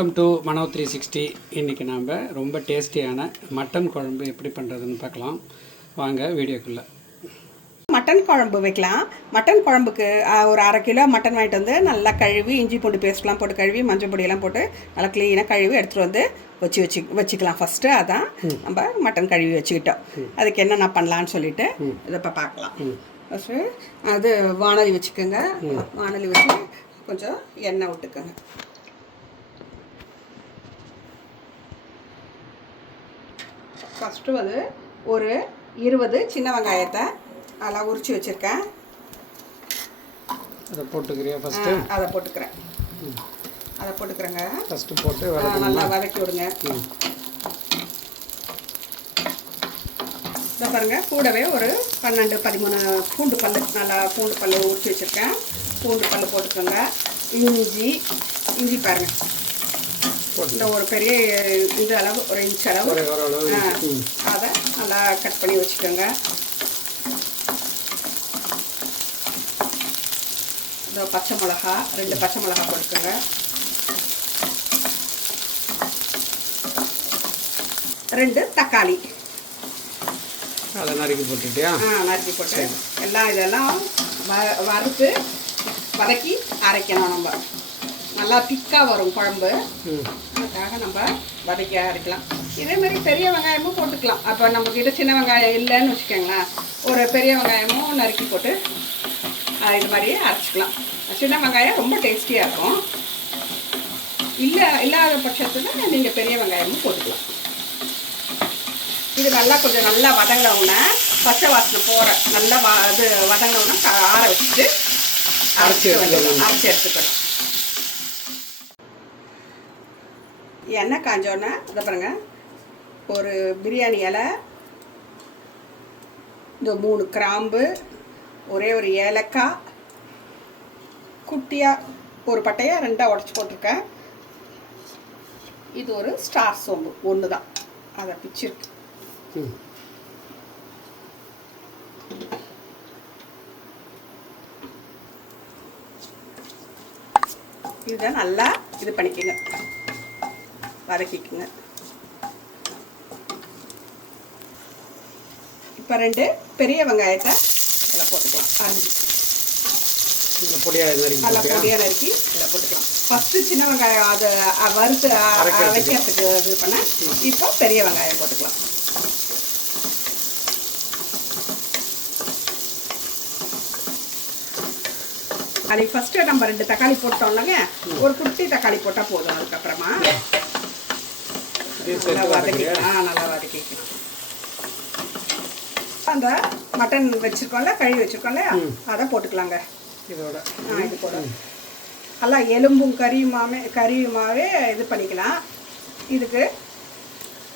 Welcome to Mano three sixty இன்றைக்கி நாம் ரொம்ப டேஸ்டியான மட்டன் குழம்பு எப்படி பண்ணுறதுன்னு பார்க்கலாம். வாங்க வீடியோக்குள்ளே. மட்டன் குழம்பு வைக்கலாம். மட்டன் குழம்புக்கு ஒரு அரை கிலோ மட்டன் வாங்கிட்டு வந்து நல்லா கழுவி இஞ்சி பூண்டு பேஸ்ட்லாம் போட்டு கழுவி மஞ்சள் பொடியெல்லாம் போட்டு நல்லா க்ளீனாக கழுவி எடுத்துகிட்டு வந்து வச்சு வச்சு வச்சுக்கலாம். ஃபஸ்ட்டு அதான் நம்ம மட்டன் கழுவி வச்சுக்கிட்டோம். அதுக்கு என்னென்ன பண்ணலான்னு சொல்லிட்டு இதை இப்போ பார்க்கலாம். ஃபஸ்ட்டு அது வானொலி வச்சுக்கோங்க. வானொலி வச்சு கொஞ்சம் எண்ணெய் விட்டுக்கோங்க. ஃபஸ்ட்டு வந்து ஒரு இருபது சின்ன வெங்காயத்தை நல்லா உரிச்சு வச்சுருக்கேன். அதை போட்டுக்கிறியா ஃபஸ்ட்டு அதை போட்டுக்கிறேன். அதை போட்டுக்கிறேங்க. ஃபஸ்ட்டு போட்டு நல்லா வதக்கி விடுங்க. இதை பாருங்க கூடவே ஒரு பன்னெண்டு பதிமூணு பூண்டு பல் நல்லா பூண்டு பல் உரிச்சு வச்சுருக்கேன். பூண்டு பல் போட்டுக்கோங்க. இஞ்சி இஞ்சி பாருங்க. இந்த ஒரு பெரிய இந்த அளவு ஒரு இன்ச் அளவு. அதை நல்லா கட் பண்ணி வச்சுக்கோங்க. இந்த பச்சை மிளகா ரெண்டு பச்சை மிளகா போட்டுக்கோங்க. ரெண்டு தக்காளி. அதை நறுக்கி போட்டுட்டியா? ஆ நறுக்கி போட்டு. எல்லாம் இதெல்லாம் வறுத்து வதக்கி அரைக்கணும் நம்ம. நல்லா திக்காக வரும் குழம்பு. ம். அதுக்காக நம்ம வதக்கி அரைக்கலாம். இதே மாதிரி பெரிய வெங்காயமும் போட்டுக்கலாம். அப்போ நம்ம கிட்ட சின்ன வெங்காயம் இல்லைன்னு வச்சுக்கோங்களேன். ஒரு பெரிய வெங்காயமும் நறுக்கி போட்டு இது மாதிரி அரைச்சிக்கலாம். சின்ன வெங்காயம் ரொம்ப டேஸ்டியாக இருக்கும். இல்லை இல்லாத பட்சத்தில் நீங்கள் பெரிய வெங்காயமும் போட்டுக்கலாம். இது நல்லா கொஞ்சம் நல்லா வதங்கின உடனே பச்சை வாசனை போகிற நல்லா வ இது வதங்கின உடனே க- ஆற வச்சுட்டு அரைச்சி அரைச்சி எடுத்துக்கணும். அரைச்சி எடுத்துக்கணும் எண்ணெய் காஞ்சோடனே இதை பாருங்க. ஒரு பிரியாணி இலை இந்த மூணு கிராம்பு ஒரே ஒரு ஏலக்காய் குட்டியாக ஒரு பட்டையை ரெண்டாக உடச்சி போட்டிருக்கேன். இது ஒரு ஸ்டார் சோம்பு ஒன்று தான் அதை பிச்சிருக்கு. ம். இதை நல்லா இது பண்ணிக்கோங்க. வதக்கிக்குங்க. இப்போ ரெண்டு பெரிய வெங்காயத்தை இதில் போட்டுக்கலாம். அரிஞ்சு. நல்லா பொடியாக நறுக்கி இதில் போட்டுக்கலாம். ஃபஸ்ட்டு சின்ன வெங்காயம் அதை வறுத்து. வைக்கிறதுக்கு இது பண்ண இப்போ பெரிய வெங்காயம் போட்டுக்கலாம். அது ஃபஸ்ட்டு நம்ம ரெண்டு தக்காளி போட்டோம்லங்க ஒரு குட்டி தக்காளி போட்டால் போதும் அதுக்கப்புறமா. நல்லா சேர்த்து வதக்கி வதக்கிறியா ஆ நல்லா வதக்கிக்கலாம். அந்த மட்டன் வச்சுருக்கோம்ல கழுவி வச்சுருக்கோம்ல அதை போட்டுக்கலாங்க. இதோட. இது போட. நல்லா எலும்பும் கறியுமாவே கறியுமாவே இது பண்ணிக்கலாம். இதுக்கு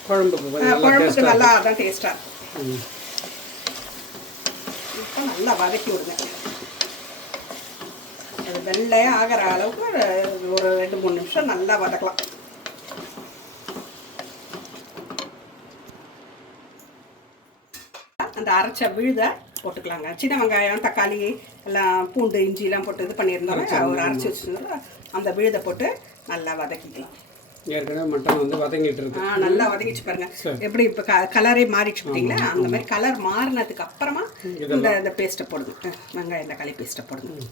குழம்புக்கு நல்லா குழம்புக்கு டேஸ்ட்டாக நல்லா அதான் டேஸ்ட்டாக இருக்கும். இப்போ நல்லா வதக்கி விடுங்க. அது வெள்ளையாக ஆகிற அளவுக்கு ஒரு ரெண்டு மூணு நிமிஷம் நல்லா வதக்கலாம். அந்த அரைச்ச விழுத போட்டுக்கலாங்க. சின்ன வெங்காயம் தக்காளி எல்லாம் பூண்டு இஞ்சிலாம் போட்டு இது பண்ணியிருந்தோம் ஒரு அரைச்சி வச்சுருந்தோம் அந்த விழுதை போட்டு நல்லா வதக்கிக்கலாம். ஏற்கனவே மட்டன் வந்து வதங்கிட்டு இருக்கு. நல்லா வதக்கிச்சு பாருங்க. எப்படி இப்போ கலரே மாறிடுச்சு பார்த்தீங்களா அந்த மாதிரி கலர் மாறினதுக்கு அப்புறமா இந்த இந்த பேஸ்ட்டை போடுங்க வெங்காயம் தக்காளி பேஸ்ட்டை போடுங்க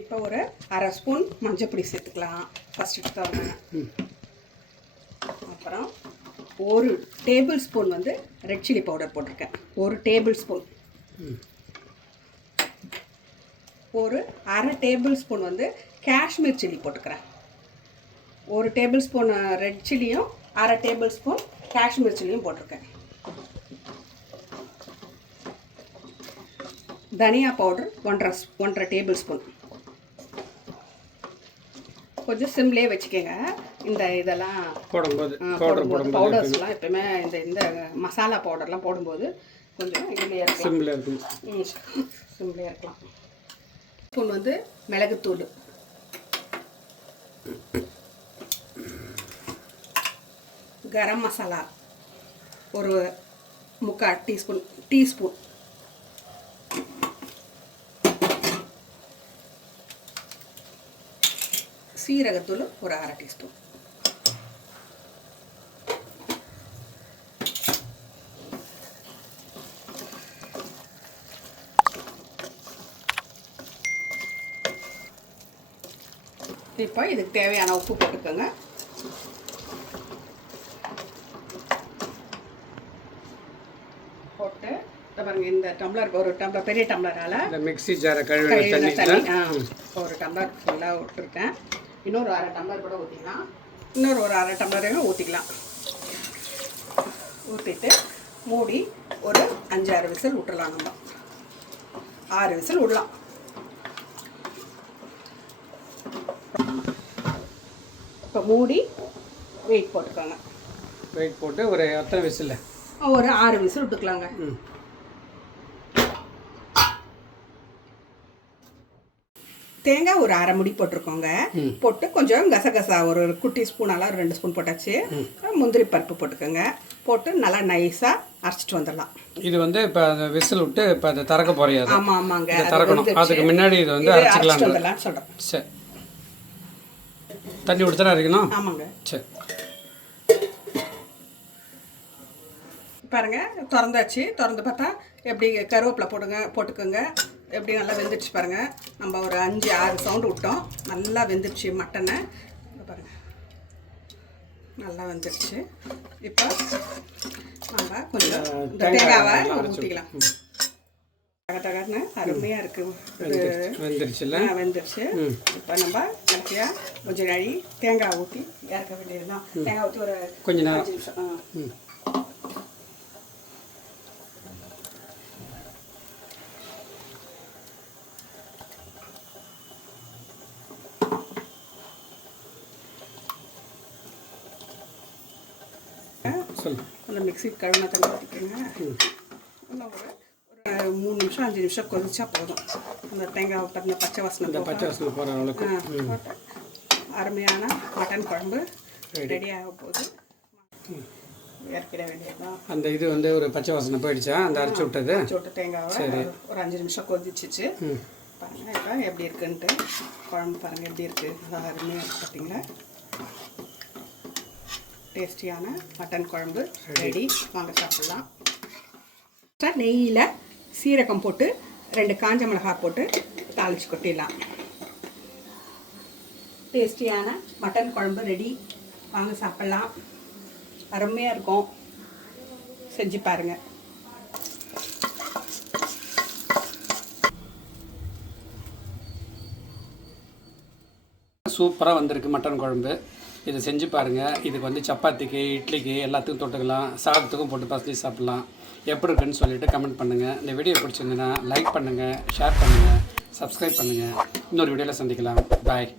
இப்போ ஒரு அரை ஸ்பூன் மஞ்சப்பொடி சேர்த்துக்கலாம். ஃபஸ்ட்டு எடுத்தவங்க அப்புறம் ஒரு டேபிள் ஸ்பூன் வந்து ரெட் சில்லி பவுடர் போட்டிருக்கேன். ஒரு டேபிள் ஸ்பூன் ஒரு அரை டேபிள் ஸ்பூன் வந்து காஷ்மீர் சில்லி போட்டுக்கிறேன். ஒரு டேபிள் ஸ்பூன் ரெட் சில்லியும் அரை டேபிள் ஸ்பூன் காஷ்மீர் சில்லியும் போட்டிருக்கேன். தனியா பவுடர் ஒன்றரை ஸ்- ஒன்றரை டேபிள் ஸ்பூன் கொஞ்சம் சிம்லேயே வச்சுக்கோங்க. இந்த இதெல்லாம் போடும்போது போடும்போது பவுடர்ஸ்லாம் எப்பவுமே இந்த இந்த மசாலா பவுடர்லாம் போடும்போது கொஞ்சம் இதுலேயே இருக்கலாம். இருக்கும். சிம்லேயே இருக்கலாம். ஸ்பூன் வந்து மிளகுத்தூள். கரம் மசாலா. ஒரு முக்கால் டீஸ்பூன் டீஸ்பூன். சீரகத்தூள் ஒரு அரை டீஸ்பூன். இப்போ இதுக்கு தேவையான உப்பு போட்டுக்கோங்க. போட்டு பாருங்க இந்த டம்ளர் ஒரு டம்ளர் பெரிய டம்ளரால் இந்த மிக்ஸி ஜாரை கழுவின தண்ணி ஒரு டம்ளர் ஃபுல்லாக விட்டுருக்கேன். இன்னொரு அரை டம்ளர் கூட ஊற்றிக்கலாம் இன்னொரு ஒரு அரை டம்ளரையும் ஊற்றிக்கலாம் ஊற்றிட்டு மூடி ஒரு அஞ்சாறு விசில் விட்டுறலாம் நம்ம. ஆறு விசில் விடலாம். இப்போ மூடி வெயிட் போட்டுக்கோங்க. வெயிட் போட்டு ஒரு எத்தனை விசில்? ஒரு ஆறு விசில் விட்டுக்கலாங்க. ம். தேங்காய் ஒரு அரை முடி போட்டிருக்கோங்க. போட்டு கொஞ்சம் கசகசா ஒரு குட்டி ஸ்பூனால ஒரு ரெண்டு ஸ்பூன் போட்டாச்சு. முந்திரி பருப்பு போட்டுக்கோங்க. போட்டு நல்லா நைஸாக அரைச்சிட்டு வந்துடலாம். இது வந்து இப்போ அந்த விசில் விட்டு இப்போ அதை திறக்க போறியாது ஆமாம் ஆமாங்க. திறக்கணும். அதுக்கு முன்னாடி இது வந்து அரைச்சிக்கலாம் சொல்கிறேன் சரி. தண்ணி கொடுத்துட்டு அரைக்கணும் ஆமாங்க. சரி. பாருங்க திறந்தாச்சு. திறந்து பார்த்தா எப்படி கருவேப்பிலை போடுங்க போட்டுக்கோங்க. எப்படி நல்லா வெந்துடுச்சு பாருங்க. நம்ம ஒரு அஞ்சு ஆறு சவுண்டு விட்டோம். நல்லா வெந்துடுச்சு மட்டனை. இங்க பாருங்க. நல்லா வெந்துடுச்சு இப்போ நம்ம கொஞ்சம் தேங்காவை ஊற்றிக்கலாம் தக தகன்னு அருமையாக இருக்குது வெந்துருச்சு. இப்போ நம்ம கடைசியாக கொஞ்சம் நழி தேங்காய் ஊற்றி இறக்க வேண்டியதுதான். தேங்காய் ஊற்றி ஒரு கொஞ்ச நேரம். நிமிஷம். கொஞ்சம் மிக்ஸி கழுவின தண்ணி ஊற்றிக்கோங்க இன்னும் ஒரு மூணு நிமிஷம் அஞ்சு நிமிஷம் கொதிச்சா போதும் அந்த தேங்காய் பத்தின பச்சை வாசனை பச்சை வாசனை போகிற அளவுக்கு அருமையான மட்டன் குழம்பு ரெடி ஆக போகுது இறக்கிட வேண்டியதுதான் அந்த இது வந்து ஒரு பச்சை வாசனை போயிடுச்சா அந்த அரைச்சி விட்டது விட்டு தேங்காவை ஒரு அஞ்சு நிமிஷம் கொதிச்சிச்சு பாருங்கள் இப்போ எப்படி இருக்குன்ட்டு குழம்பு பாருங்கள் எப்படி இருக்குது நல்லா அருமையாக இருக்கு பார்த்தீங்களா டேஸ்டியான மட்டன் குழம்பு ரெடி வாங்க சாப்பிட்லாம் நெய்யில் சீரகம் போட்டு ரெண்டு காஞ்ச மிளகாய் போட்டு தாளிச்சு கொட்டிடலாம். டேஸ்டியான மட்டன் குழம்பு ரெடி. வாங்க சாப்பிட்லாம். அருமையாக இருக்கும். செஞ்சு பாருங்கள் சூப்பராக வந்திருக்கு மட்டன் குழம்பு. இதை செஞ்சு பாருங்கள் இதுக்கு வந்து சப்பாத்திக்கு இட்லிக்கு எல்லாத்துக்கும் தொட்டுக்கலாம். சாதத்துக்கும் போட்டு பசலி சாப்பிட்லாம். எப்படி இருக்குன்னு சொல்லிட்டு கமெண்ட் பண்ணுங்கள் இந்த வீடியோ பிடிச்சிருந்ததுன்னா லைக் பண்ணுங்கள் ஷேர் பண்ணுங்கள் சப்ஸ்கிரைப் பண்ணுங்கள் இன்னொரு வீடியோவில் சந்திக்கலாம். பாய்